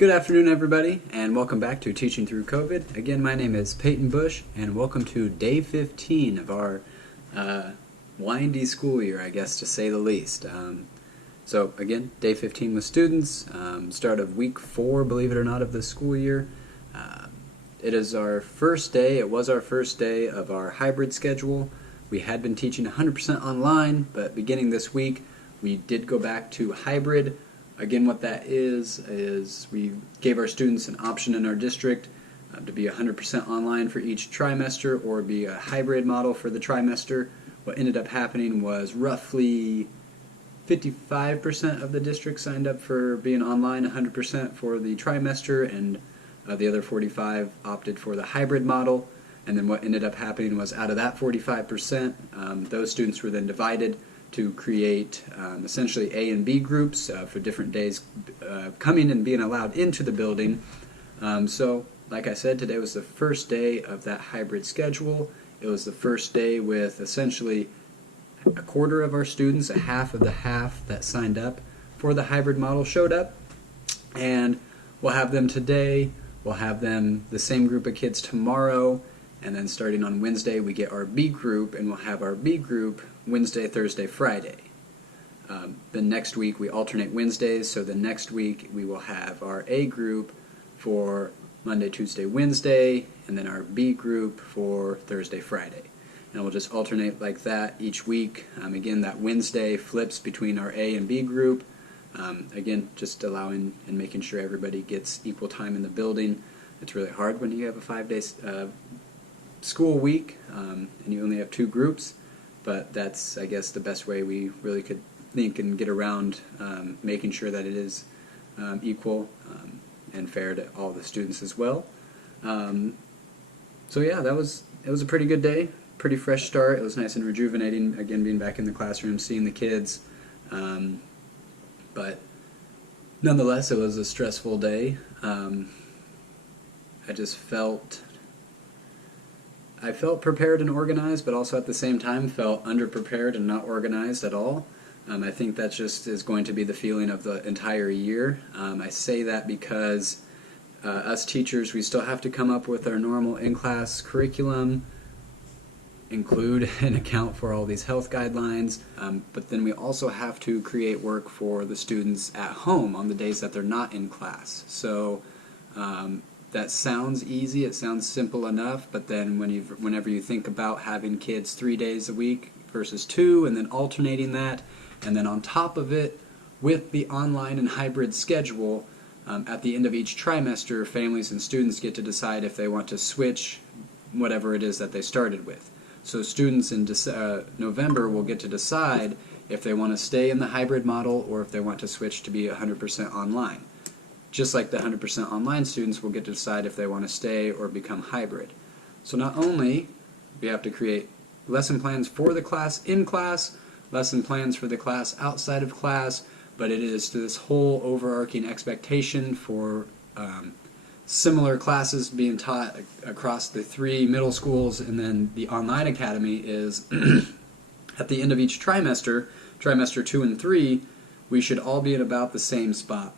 Good afternoon, everybody, and welcome back to Teaching Through COVID. Again, my name is Peyton Bush, and welcome to day 15 of our windy school year, I guess, to say the least. So, again, day 15 with students, start of week 4, believe it or not, of the school year. It is our first day, it was our first day of our hybrid schedule. We had been teaching 100% online, but beginning this week, we did go back to hybrid. Again, what that is we gave our students an option in our district to be 100% online for each trimester or be a hybrid model for the trimester. What ended up happening was roughly 55% of the district signed up for being online 100% for the trimester, and the other 45 opted for the hybrid model. And then what ended up happening was out of that 45%, those students were then divided to create essentially A and B groups for different days coming and being allowed into the building. So, like I said, today was the first day of that hybrid schedule. It was the first day with essentially a quarter of our students, a half of the half that signed up for the hybrid model showed up. And we'll have them today, we'll have them the same group of kids tomorrow, and then starting on Wednesday we get our B group, and we'll have our B group Wednesday, Thursday, Friday. The next week we alternate Wednesdays, so the next week we will have our A group for Monday, Tuesday, Wednesday, and then our B group for Thursday, Friday. And we'll just alternate like that each week. Again, that Wednesday flips between our A and B group. Again, just allowing and making sure everybody gets equal time in the building. It's really hard when you have a 5-day school week and you only have 2 groups. But that's, I guess, the best way we really could think and get around making sure that it is equal and fair to all the students as well. So yeah, it was a pretty good day, pretty fresh start. It was nice and rejuvenating, again, being back in the classroom, seeing the kids. But nonetheless, it was a stressful day. I felt prepared and organized, but also at the same time felt underprepared and not organized at all. I think that just is going to be the feeling of the entire year. I say that because us teachers, we still have to come up with our normal in-class curriculum, include and account for all these health guidelines, but then we also have to create work for the students at home on the days that they're not in class. So that sounds easy, it sounds simple enough, but then whenever you think about having kids 3 days a week versus 2, and then alternating that, and then on top of it, with the online and hybrid schedule, at the end of each trimester, families and students get to decide if they want to switch whatever it is that they started with. So students in November will get to decide if they want to stay in the hybrid model or if they want to switch to be 100% online. Just like the 100% online students will get to decide if they want to stay or become hybrid. So not only we have to create lesson plans for the class in class, lesson plans for the class outside of class, but it is this whole overarching expectation for similar classes being taught across the 3 middle schools, and then the online academy is at the end of each trimester, trimester 2 and 3, we should all be at about the same spot.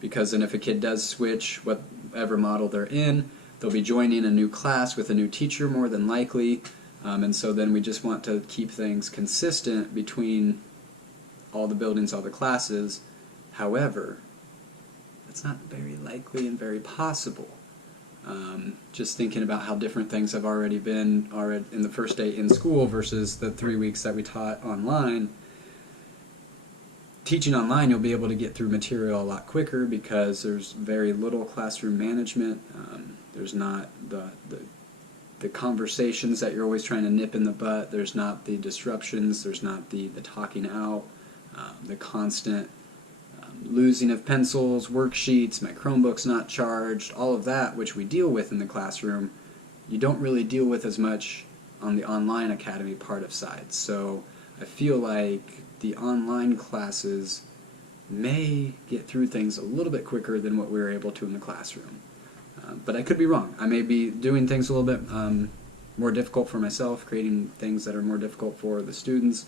Because then if a kid does switch whatever model they're in, they'll be joining a new class with a new teacher more than likely, and so then we just want to keep things consistent between all the buildings, all the classes. However, that's not very likely and very possible. Just thinking about how different things have already been in the first day in school versus the 3 weeks that we taught online. Teaching online, you'll be able to get through material a lot quicker because there's very little classroom management. There's not the conversations that you're always trying to nip in the butt. There's not the disruptions. There's not the talking out, the constant losing of pencils, worksheets, my Chromebook's not charged, all of that, which we deal with in the classroom, you don't really deal with as much on the online academy part of side. So I feel like the online classes may get through things a little bit quicker than what we were able to in the classroom. But I could be wrong. I may be doing things a little bit more difficult for myself, creating things that are more difficult for the students.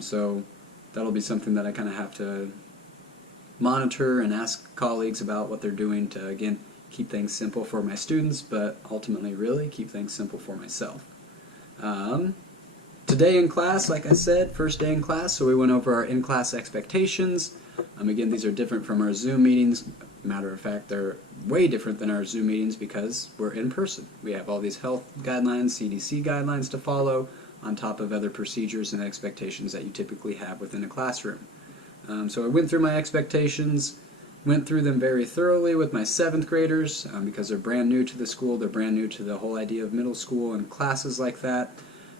So that'll be something that I kind of have to monitor and ask colleagues about what they're doing to, again, keep things simple for my students, but ultimately really keep things simple for myself. Today in class, like I said, first day in class, so we went over our in-class expectations. Again, these are different from our Zoom meetings. Matter of fact, they're way different than our Zoom meetings because we're in person. We have all these health guidelines, CDC guidelines to follow, on top of other procedures and expectations that you typically have within a classroom. So I went through my expectations, went through them very thoroughly with my 7th graders because they're brand new to the school, they're brand new to the whole idea of middle school and classes like that.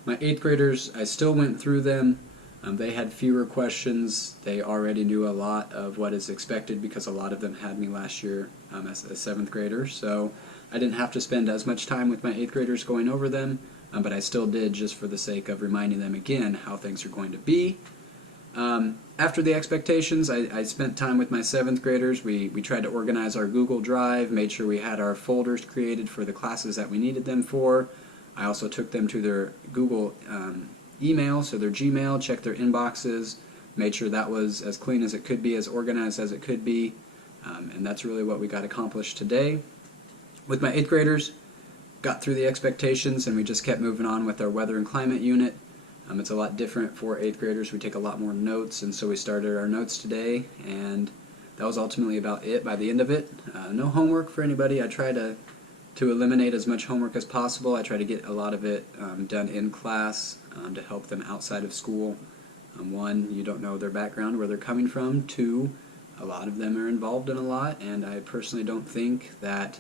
My 8th graders, I still went through them. They had fewer questions. They already knew a lot of what is expected because a lot of them had me last year as a 7th grader. So I didn't have to spend as much time with my 8th graders going over them, but I still did just for the sake of reminding them again how things are going to be. After the expectations, I spent time with my 7th graders. We tried to organize our Google Drive, made sure we had our folders created for the classes that we needed them for. I also took them to their Google email, so their Gmail, checked their inboxes, made sure that was as clean as it could be, as organized as it could be, and that's really what we got accomplished today. With my 8th graders, got through the expectations and we just kept moving on with our weather and climate unit. It's a lot different for 8th graders. We take a lot more notes, and so we started our notes today, and that was ultimately about it by the end of it. No homework for anybody. I try to eliminate as much homework as possible. I try to get a lot of it done in class to help them outside of school. One, you don't know their background, where they're coming from. Two, a lot of them are involved in a lot, and I personally don't think that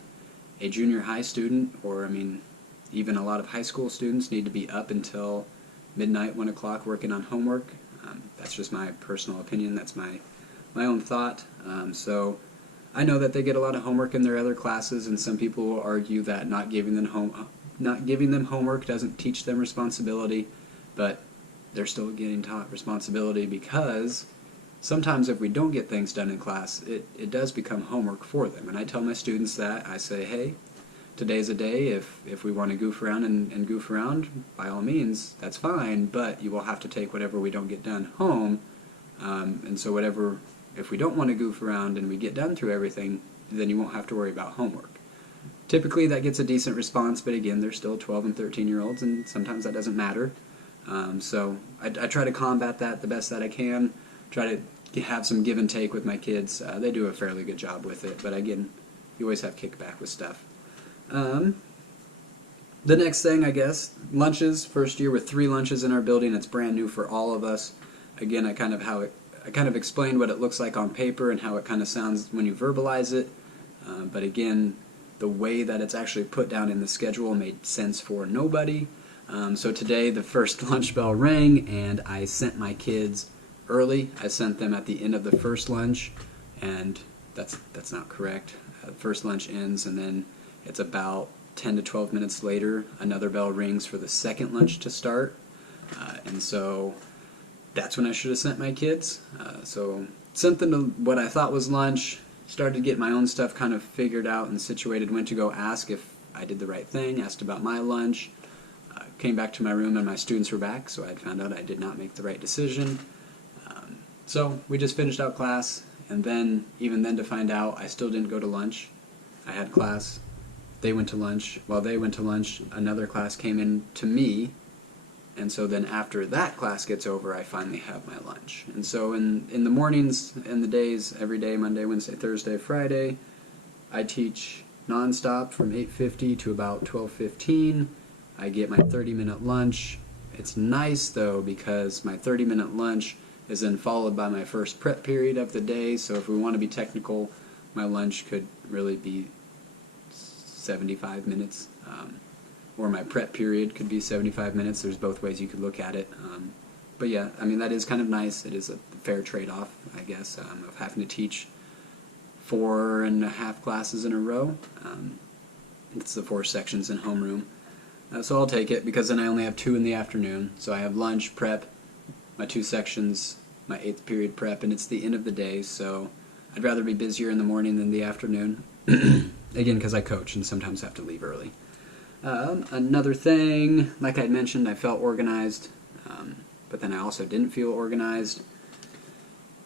a junior high student, or even a lot of high school students, need to be up until midnight, 1 o'clock working on homework. That's just my personal opinion. That's my own thought. So I know that they get a lot of homework in their other classes, and some people will argue that not giving them homework doesn't teach them responsibility, but they're still getting taught responsibility because sometimes if we don't get things done in class, it does become homework for them. And I tell my students that. I say, hey, today's a day. If we want to goof around and goof around, by all means, that's fine, but you will have to take whatever we don't get done home, and so if we don't want to goof around and we get done through everything, then you won't have to worry about homework. Typically that gets a decent response, but again, they're still 12 and 13-year-olds, and sometimes that doesn't matter. So I try to combat that the best that I can, try to have some give and take with my kids. They do a fairly good job with it, but again, you always have kickback with stuff. The next thing, I guess, lunches. First year with 3 lunches in our building. It's brand new for all of us. Again, I kind of explained what it looks like on paper and how it kind of sounds when you verbalize it. But again, the way that it's actually put down in the schedule made sense for nobody. So today the first lunch bell rang and I sent my kids early. I sent them at the end of the first lunch, and that's not correct. First lunch ends, and then it's about 10 to 12 minutes later another bell rings for the second lunch to start. And so that's when I should have sent my kids. So sent them to what I thought was lunch, started to get my own stuff kind of figured out and situated, went to go ask if I did the right thing, asked about my lunch, came back to my room and my students were back, so I had found out I did not make the right decision. So we just finished out class, and then even then to find out I still didn't go to lunch. I had class, they went to lunch. While they went to lunch, another class came in to me, and so then after that class gets over, I finally have my lunch. And so in the mornings and the days, every day, Monday, Wednesday, Thursday, Friday, I teach nonstop from 8:50 to about 12:15. I get my 30-minute lunch. It's nice, though, because my 30-minute lunch is then followed by my first prep period of the day, so if we want to be technical, my lunch could really be 75 minutes. Or my prep period could be 75 minutes. There's both ways you could look at it. But yeah, that is kind of nice. It is a fair trade-off, I guess, of having to teach 4.5 classes in a row. It's the 4 sections in homeroom. So I'll take it, because then I only have 2 in the afternoon. So I have lunch, prep, my 2 sections, my 8th period prep, and it's the end of the day, so I'd rather be busier in the morning than the afternoon. Again, because I coach and sometimes have to leave early. Another thing, like I mentioned, I felt organized, but then I also didn't feel organized.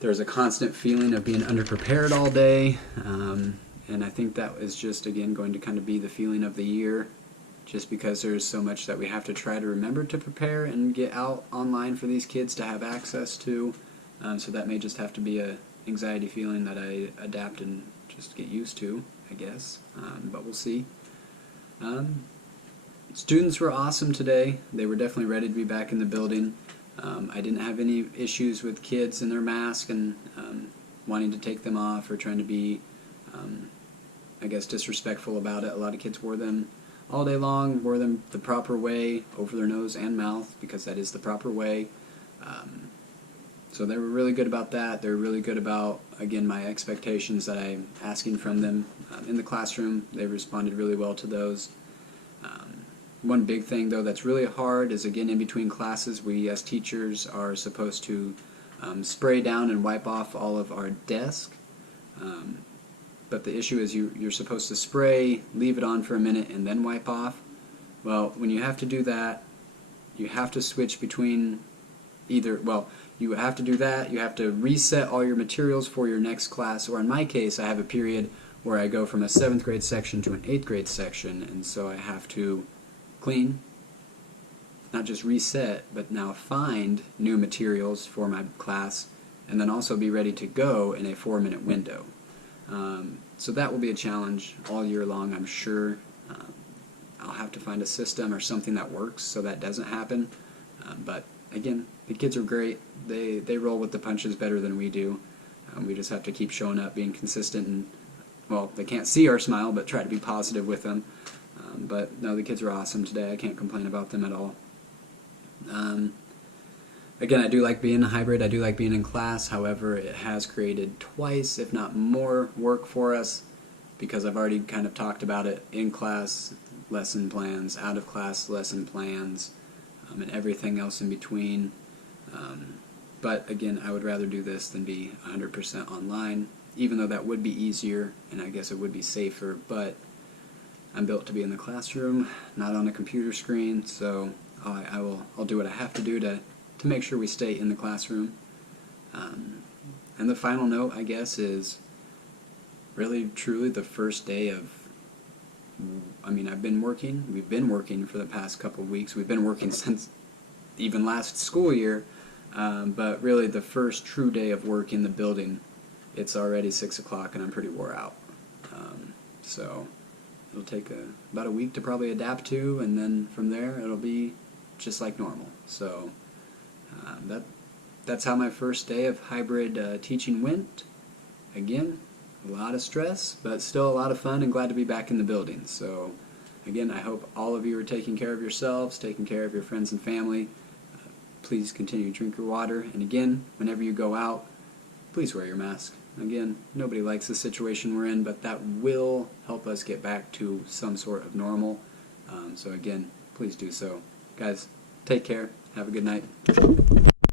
there's a constant feeling of being underprepared all day, and I think that is just, again, going to kind of be the feeling of the year, just because there's so much that we have to try to remember to prepare and get out online for these kids to have access to. So that may just have to be a anxiety feeling that I adapt and just get used to, I guess, but we'll see. Students were awesome today. They were definitely ready to be back in the building. I didn't have any issues with kids in their mask and wanting to take them off or trying to be, I guess, disrespectful about it. A lot of kids wore them all day long, wore them the proper way, over their nose and mouth, because that is the proper way. So they were really good about that. They were really good about, again, my expectations that I'm asking from them in the classroom. They responded really well to those. One big thing, though, that's really hard is, again, in between classes, we as teachers are supposed to spray down and wipe off all of our desk. But the issue is you're supposed to spray, leave it on for a minute, and then wipe off. Well, when you have to do that, you have to switch between either, well, you have to do that, you have to reset all your materials for your next class, or in my case, I have a period where I go from a 7th grade section to an 8th grade section, and so I have to clean, not just reset, but now find new materials for my class, and then also be ready to go in a 4-minute window. So that will be a challenge all year long, I'm sure. I'll have to find a system or something that works so that doesn't happen. But again, the kids are great. They roll with the punches better than we do. We just have to keep showing up, being consistent, and, well, they can't see our smile, but try to be positive with them. But no, the kids are awesome today. I can't complain about them at all. Again, I do like being a hybrid. I do like being in class. However, it has created twice, if not more, work for us, because I've already kind of talked about it. In-class lesson plans, out-of-class lesson plans, and everything else in between. But again, I would rather do this than be 100% online, even though that would be easier, and I guess it would be safer. But I'm built to be in the classroom, not on a computer screen, so I'll do what I have to do to make sure we stay in the classroom. And the final note, I guess, is really truly the first day of, I mean, we've been working for the past couple of weeks. We've been working since even last school year, but really the first true day of work in the building, it's already 6 o'clock and I'm pretty wore out. So it'll take about a week to probably adapt to, and then from there it'll be just like normal. So that's how my first day of hybrid teaching went. Again, a lot of stress, but still a lot of fun, and glad to be back in the building. So again, I hope all of you are taking care of yourselves, taking care of your friends and family. Please continue to drink your water, and again, whenever you go out, please wear your mask. Again, nobody likes the situation we're in, but that will help us get back to some sort of normal. So again, please do so. Guys, take care. Have a good night.